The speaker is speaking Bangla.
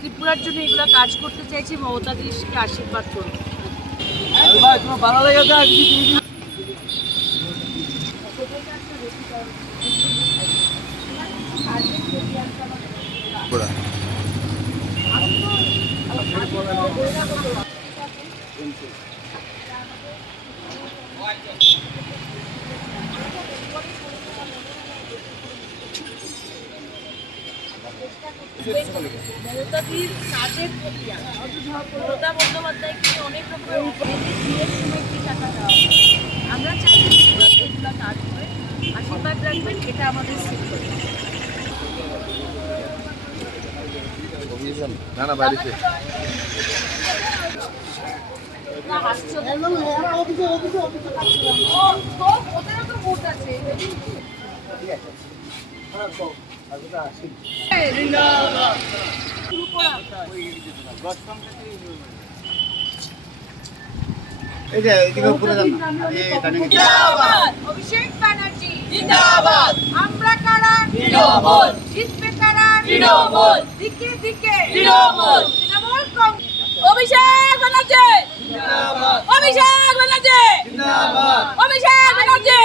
ত্রিপুরার জন্য এগুলো কাজ করতে চাইছি, মমতা দিদিকে আশীর্বাদ করুন। ভালো লেগেছে। মমতাদির কাজের প্রতি মমতা বন্দ্যোপাধ্যায়কে অনেক রকমের বিয়ের সময় কি টাকা দেওয়া হয়, আমরা চাই ত্রিপুরাতে এগুলো কাজ করে আশীর্বাদ রাখবেন, এটা আমাদের সিম্পল। না না বাড়িতে অভিষেক ব্যানার্জি জিন্দাবাদ, আমরা কারা তৃণমূল, জিতবে কারা তৃণমূল, দিকে দিকে তৃণমূল, তৃণমূল কংগ্রেস। অভিষেক ব্যানার্জি জিন্দাবাদ, অভিষেক ব্যানার্জি জিন্দাবাদ, অভিষেক ব্যানার্জি।